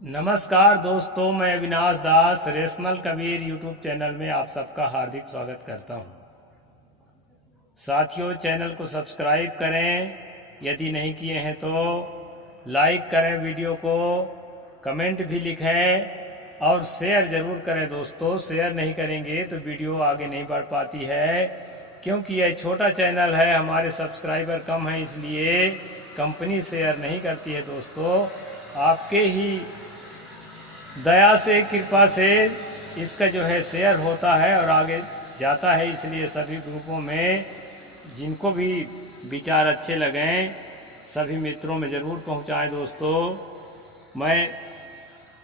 नमस्कार दोस्तों, मैं अविनाश दास रेशनल कबीर यूट्यूब चैनल में आप सबका हार्दिक स्वागत करता हूं। साथियों, चैनल को सब्सक्राइब करें, यदि नहीं किए हैं तो लाइक करें, वीडियो को कमेंट भी लिखें और शेयर ज़रूर करें। दोस्तों, शेयर नहीं करेंगे तो वीडियो आगे नहीं बढ़ पाती है, क्योंकि यह छोटा चैनल है, हमारे सब्सक्राइबर कम हैं, इसलिए कंपनी शेयर नहीं करती है। दोस्तों, आपके ही दया से, कृपा से इसका जो है शेयर होता है और आगे जाता है, इसलिए सभी ग्रुपों में जिनको भी विचार अच्छे लगें सभी मित्रों में ज़रूर पहुंचाएं। दोस्तों, मैं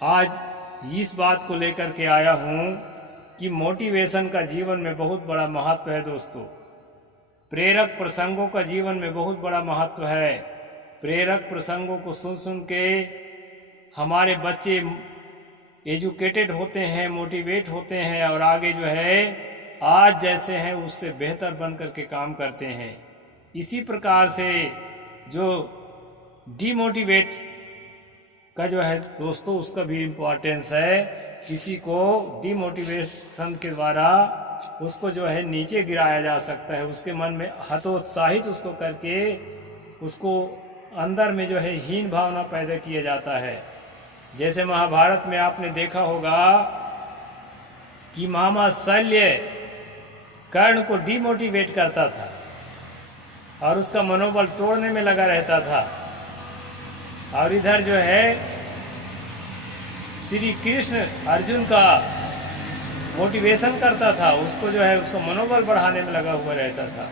आज इस बात को लेकर के आया हूं कि मोटिवेशन का जीवन में बहुत बड़ा महत्व है। दोस्तों, प्रेरक प्रसंगों का जीवन में बहुत बड़ा महत्व है। प्रेरक प्रसंगों को सुन सुन के हमारे बच्चे एजुकेटेड होते हैं, मोटिवेट होते हैं और आगे जो है आज जैसे हैं उससे बेहतर बन करके काम करते हैं। इसी प्रकार से जो डीमोटिवेट का जो है दोस्तों, उसका भी इम्पोर्टेंस है। किसी को डीमोटिवेशन के द्वारा उसको जो है नीचे गिराया जा सकता है, उसके मन में हतोत्साहित उसको करके उसको अंदर में जो है हीन भावना पैदा किया जाता है। जैसे महाभारत में आपने देखा होगा कि मामा शल्य कर्ण को डीमोटिवेट करता था और उसका मनोबल तोड़ने में लगा रहता था, और इधर जो है श्री कृष्ण अर्जुन का मोटिवेशन करता था, उसको जो है उसको मनोबल बढ़ाने में लगा हुआ रहता था।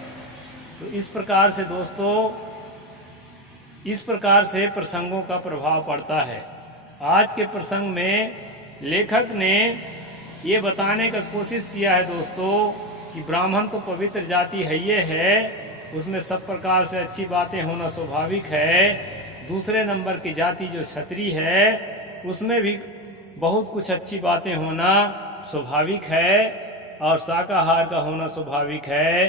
तो इस प्रकार से दोस्तों, इस प्रकार से प्रसंगों का प्रभाव पड़ता है। आज के प्रसंग में लेखक ने ये बताने का कोशिश किया है दोस्तों कि ब्राह्मण तो पवित्र जाति है, ये है, उसमें सब प्रकार से अच्छी बातें होना स्वाभाविक है। दूसरे नंबर की जाति जो क्षत्रिय है, उसमें भी बहुत कुछ अच्छी बातें होना स्वाभाविक है, और शाकाहार का होना स्वाभाविक है,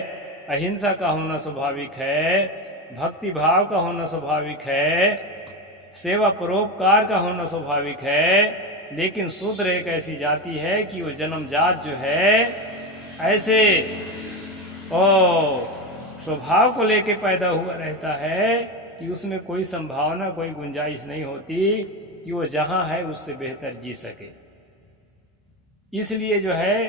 अहिंसा का होना स्वाभाविक है, भक्ति भाव का होना स्वाभाविक है, सेवा परोपकार का होना स्वाभाविक है। लेकिन शूद्र एक ऐसी जाति है कि वो जन्मजात जो है ऐसे स्वभाव को लेके पैदा हुआ रहता है कि उसमें कोई संभावना, कोई गुंजाइश नहीं होती कि वो जहाँ है उससे बेहतर जी सके। इसलिए जो है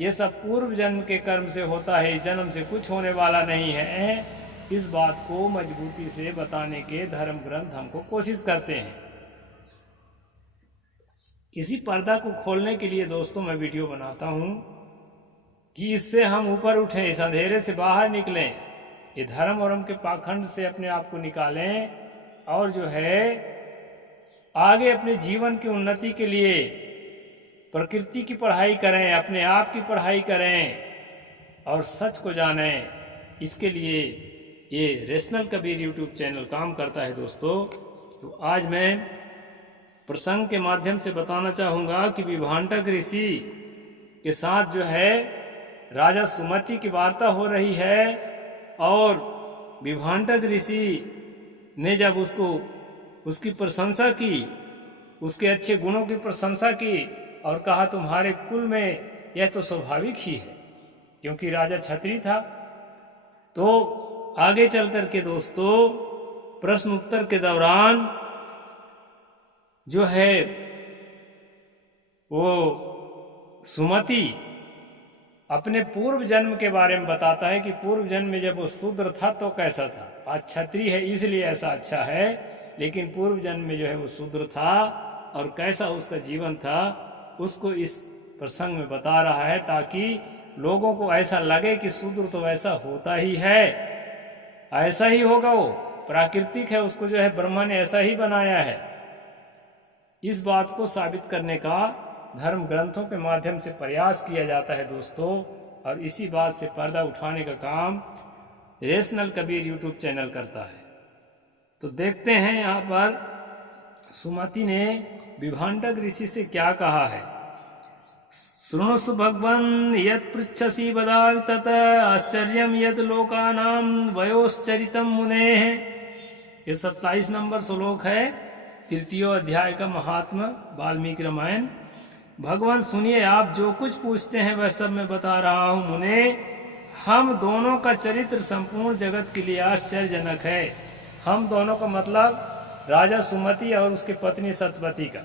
ये सब पूर्व जन्म के कर्म से होता है, इस जन्म से कुछ होने वाला नहीं है। इस बात को मजबूती से बताने के धर्म ग्रंथ हमको कोशिश करते हैं। इसी पर्दा को खोलने के लिए दोस्तों मैं वीडियो बनाता हूं कि इससे हम ऊपर उठें, इस अंधेरे से बाहर निकलें, ये धर्म वर्म के पाखंड से अपने आप को निकालें और जो है आगे अपने जीवन की उन्नति के लिए प्रकृति की पढ़ाई करें, अपने आप की पढ़ाई करें और सच को जानें। इसके लिए ये रेशनल कबीर यूट्यूब चैनल काम करता है दोस्तों। तो आज मैं प्रसंग के माध्यम से बताना चाहूँगा कि विभांटक ऋषि के साथ जो है राजा सुमति की वार्ता हो रही है, और विभांटक ऋषि ने जब उसकी प्रशंसा की, उसके अच्छे गुणों की प्रशंसा की और कहा तुम्हारे कुल में यह तो स्वाभाविक ही है, क्योंकि राजा क्षत्रिय था। तो आगे चल कर के दोस्तों प्रश्न उत्तर के दौरान जो है वो सुमति अपने पूर्व जन्म के बारे में बताता है कि पूर्व जन्म में जब वो शूद्र था तो कैसा था, आज क्षत्रिय है इसलिए ऐसा अच्छा है, लेकिन पूर्व जन्म में जो है वो शूद्र था और कैसा उसका जीवन था उसको इस प्रसंग में बता रहा है, ताकि लोगों को ऐसा लगे कि शूद्र तो ऐसा होता ही है, ऐसा ही होगा, वो प्राकृतिक है, उसको जो है ब्रह्मा ने ऐसा ही बनाया है। इस बात को साबित करने का धर्म ग्रंथों के माध्यम से प्रयास किया जाता है दोस्तों, और इसी बात से पर्दा उठाने का काम रेशनल कबीर यूट्यूब चैनल करता है। तो देखते हैं यहाँ पर सुमति ने विभांटक ऋषि से क्या कहा है। शृणुषु भगवन् यत् पृच्छसि वदामि तत् आश्चर्यं यत् लोकानां वयोश्चरितं मुनेः। ये 27 नंबर श्लोक है तृतीय अध्याय का महात्मा वाल्मीकि रामायण। भगवान सुनिए, आप जो कुछ पूछते हैं वह सब मैं बता रहा हूँ मुने। हम दोनों का चरित्र संपूर्ण जगत के लिए आश्चर्यजनक है। हम दोनों का मतलब राजा सुमति और उसकी पत्नी सत्यवती का।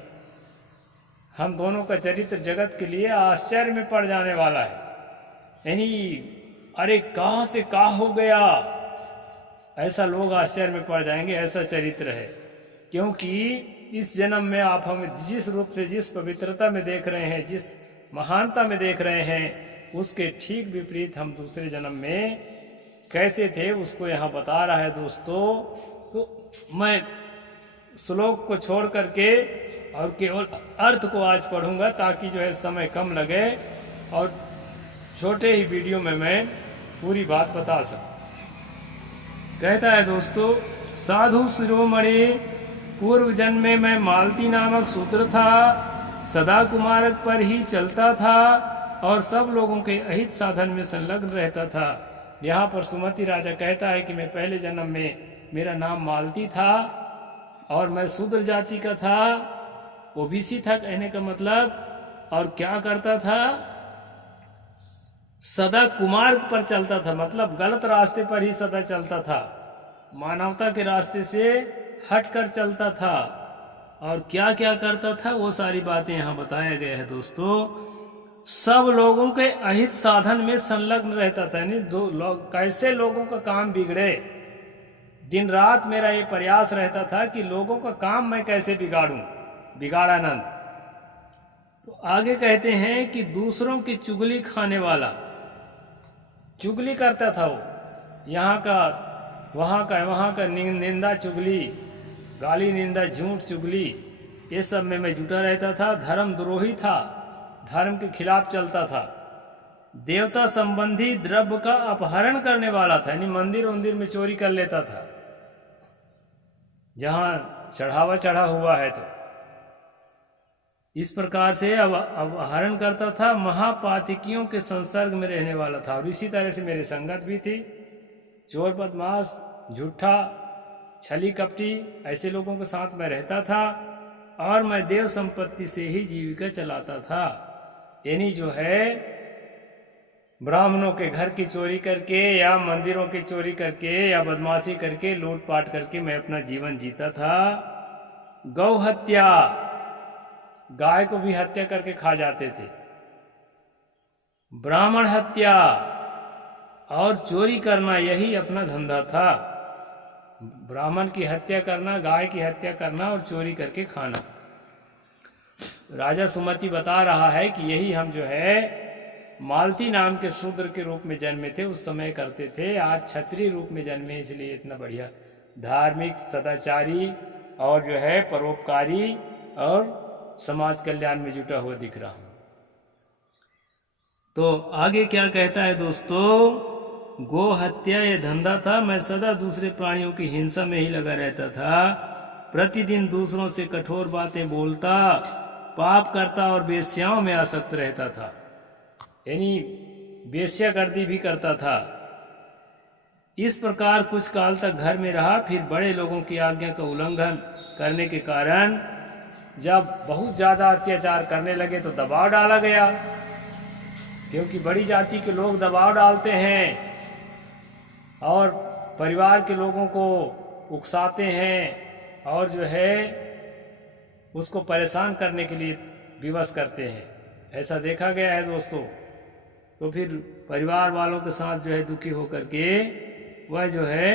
हम दोनों का चरित्र जगत के लिए आश्चर्य में पड़ जाने वाला है। यानी अरे कहाँ से कहाँ हो गया, ऐसा लोग आश्चर्य में पड़ जाएंगे, ऐसा चरित्र है। क्योंकि इस जन्म में आप हमें जिस रूप से, जिस पवित्रता में देख रहे हैं, जिस महानता में देख रहे हैं, उसके ठीक विपरीत हम दूसरे जन्म में कैसे थे उसको यहाँ बता रहा है दोस्तों। तो मैं श्लोक को छोड़ करके और केवल अर्थ को आज पढ़ूंगा, ताकि जो है समय कम लगे और छोटे ही वीडियो में मैं पूरी बात बता सकूं। कहता है दोस्तों, साधु शिरोमणि, पूर्व जन्म में मैं मालती नामक शूद्र था, सदा कुमारक पर ही चलता था और सब लोगों के अहित साधन में संलग्न रहता था। यहाँ पर सुमति राजा कहता है कि मैं पहले जन्म में मेरा नाम मालती था और मैं शूद्र जाति का था, ओबीसी था कहने का मतलब। और क्या करता था, सदा कुमार्ग पर चलता था, मतलब गलत रास्ते पर ही सदा चलता था, मानवता के रास्ते से हटकर चलता था। और क्या क्या करता था वो सारी बातें यहाँ बताया गया है दोस्तों। सब लोगों के अहित साधन में संलग्न रहता था, यानी दो लोग कैसे लोगों का काम बिगड़े, दिन रात मेरा ये प्रयास रहता था कि लोगों का काम मैं कैसे बिगाड़ूं, बिगाड़ानंद। तो आगे कहते हैं कि दूसरों की चुगली खाने वाला, चुगली करता था वो, यहाँ का वहाँ का निंदा चुगली, गाली निंदा झूठ चुगली, ये सब में मैं जुटा रहता था। धर्म द्रोही था, धर्म के खिलाफ चलता था। देवता संबंधी द्रव्य का अपहरण करने वाला था, यानी मंदिर वंदिर में चोरी कर लेता था जहाँ चढ़ावा चढ़ा हुआ है। तो इस प्रकार से अपहरण करता था। महापातकियों के संसर्ग में रहने वाला था और इसी तरह से मेरी संगत भी थी। चोर बदमाश, झूठा, छली कपटी, ऐसे लोगों के साथ मैं रहता था और मैं देव संपत्ति से ही जीविका चलाता था। यानी जो है ब्राह्मणों के घर की चोरी करके या मंदिरों की चोरी करके या बदमाशी करके, लूटपाट करके मैं अपना जीवन जीता था। गौ हत्या, गाय को भी हत्या करके खा जाते थे। ब्राह्मण हत्या और चोरी करना, यही अपना धंधा था। ब्राह्मण की हत्या करना, गाय की हत्या करना और चोरी करके खाना। राजा सुमति बता रहा है कि यही हम जो है मालती नाम के शूद्र के रूप में जन्मे थे, उस समय करते थे। आज क्षत्रिय रूप में जन्मे, इसलिए इतना बढ़िया धार्मिक, सदाचारी और जो है परोपकारी और समाज कल्याण में जुटा हुआ दिख रहा हूं। तो आगे क्या कहता है दोस्तों, गो हत्या ये धंधा था। मैं सदा दूसरे प्राणियों की हिंसा में ही लगा रहता था। प्रतिदिन दूसरों से कठोर बातें बोलता, पाप करता और वेश्याओं में आसक्त रहता था, यानी वेश्यागर्दी भी करता था। इस प्रकार कुछ काल तक घर में रहा। फिर बड़े लोगों की आज्ञा का उल्लंघन करने के कारण जब बहुत ज़्यादा अत्याचार करने लगे तो दबाव डाला गया, क्योंकि बड़ी जाति के लोग दबाव डालते हैं और परिवार के लोगों को उकसाते हैं और जो है उसको परेशान करने के लिए विवश करते हैं। ऐसा देखा गया है दोस्तों। तो फिर परिवार वालों के साथ जो है दुखी होकर के वह जो है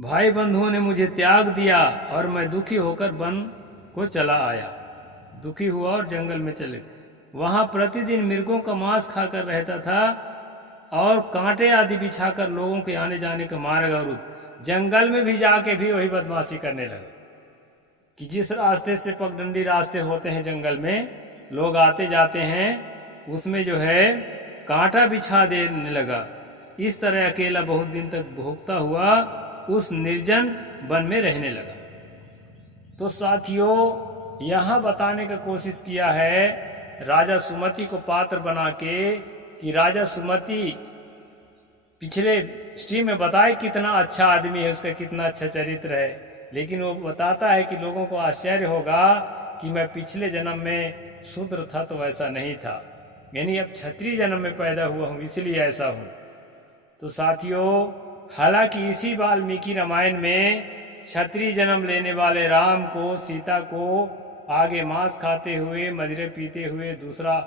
भाई बंधुओं ने मुझे त्याग दिया और मैं दुखी होकर वन को चला आया। दुखी हुआ और जंगल में चले। वहाँ प्रतिदिन मृगों का मांस खाकर रहता था और कांटे आदि बिछाकर लोगों के आने जाने का मार्ग अवरुद्ध। जंगल में भी जाके भी वही बदमाशी करने लगे कि जिस रास्ते से पगडंडी रास्ते होते हैं जंगल में, लोग आते जाते हैं, उसमें जो है कांटा बिछा देने लगा। इस तरह अकेला बहुत दिन तक भोगता हुआ उस निर्जन वन में रहने लगा। तो साथियों, यहाँ बताने का कोशिश किया है राजा सुमति को पात्र बना के कि राजा सुमति पिछले स्ट्रीम में बताए कितना अच्छा आदमी है, उसका कितना अच्छा चरित्र है, लेकिन वो बताता है कि लोगों को आश्चर्य होगा कि मैं पिछले जन्म में शूद्र था तो वैसा नहीं था, यानी अब क्षत्रिय जन्म में पैदा हुआ हूँ इसलिए ऐसा हूँ। तो साथियों, हालांकि इसी वाल्मीकि रामायण में क्षत्रिय जन्म लेने वाले राम को, सीता को आगे मांस खाते हुए, मदिरा पीते हुए दूसरा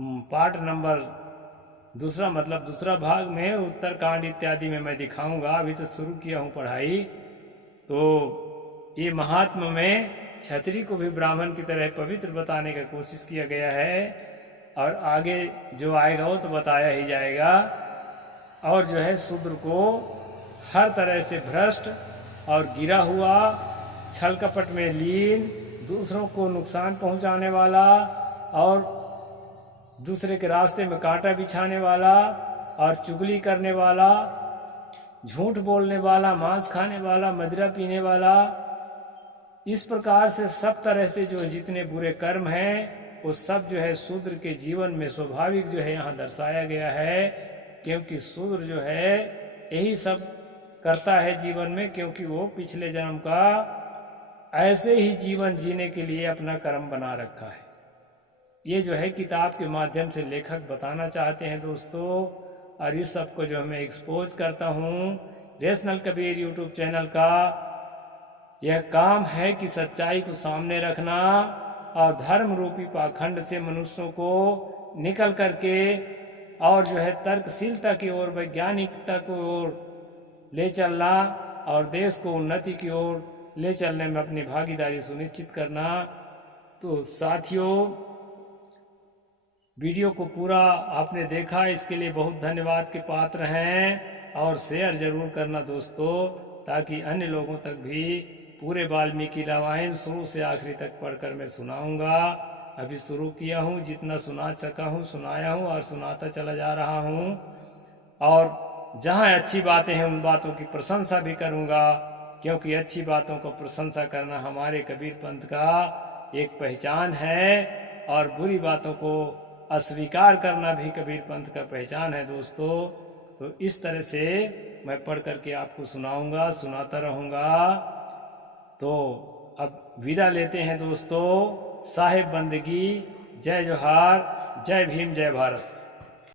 पार्ट नंबर दूसरा भाग में उत्तरकांड इत्यादि में मैं दिखाऊंगा। अभी तो शुरू किया हूँ पढ़ाई। तो ये महात्मा में क्षत्रिय को भी ब्राह्मण की तरह पवित्र बताने का कोशिश किया गया है, और आगे जो आएगा वो तो बताया ही जाएगा। और जो है शूद्र को हर तरह से भ्रष्ट और गिरा हुआ, छल कपट में लीन, दूसरों को नुकसान पहुंचाने वाला और दूसरे के रास्ते में कांटा बिछाने वाला और चुगली करने वाला, झूठ बोलने वाला, मांस खाने वाला, मदिरा पीने वाला, इस प्रकार से सब तरह से जो जितने बुरे कर्म हैं वो सब जो है शूद्र के जीवन में स्वाभाविक जो है यहाँ दर्शाया गया है। क्योंकि शूद्र जो है यही सब करता है जीवन में, क्योंकि वो पिछले जन्म का ऐसे ही जीवन जीने के लिए अपना कर्म बना रखा है। ये जो है किताब के माध्यम से लेखक बताना चाहते हैं दोस्तों, और इस सब को जो मैं एक्सपोज करता हूँ। रेशनल कबीर यूट्यूब चैनल का यह काम है कि सच्चाई को सामने रखना और धर्म रूपी पाखंड से मनुष्यों को निकल करके और जो है तर्कशीलता की ओर, वैज्ञानिकता की ओर ले चलना और देश को उन्नति की ओर ले चलने में अपनी भागीदारी सुनिश्चित करना। तो साथियों, वीडियो को पूरा आपने देखा, इसके लिए बहुत धन्यवाद के पात्र हैं, और शेयर जरूर करना दोस्तों, ताकि अन्य लोगों तक भी पूरे वाल्मीकि रामायण शुरू से आखिरी तक पढ़कर मैं सुनाऊंगा। अभी शुरू किया हूँ, जितना सुना सका हूँ सुनाया हूँ और सुनाता चला जा रहा हूँ। और जहाँ अच्छी बातें हैं उन बातों की प्रशंसा भी करूँगा, क्योंकि अच्छी बातों को प्रशंसा करना हमारे कबीर पंथ का एक पहचान है, और बुरी बातों को अस्वीकार करना भी कबीर पंथ का पहचान है दोस्तों। तो इस तरह से मैं पढ़ करके आपको सुनाऊंगा, सुनाता रहूँगा। तो अब विदा लेते हैं दोस्तों। साहिब बंदगी, जय जोहार, जय भीम, जय भारत।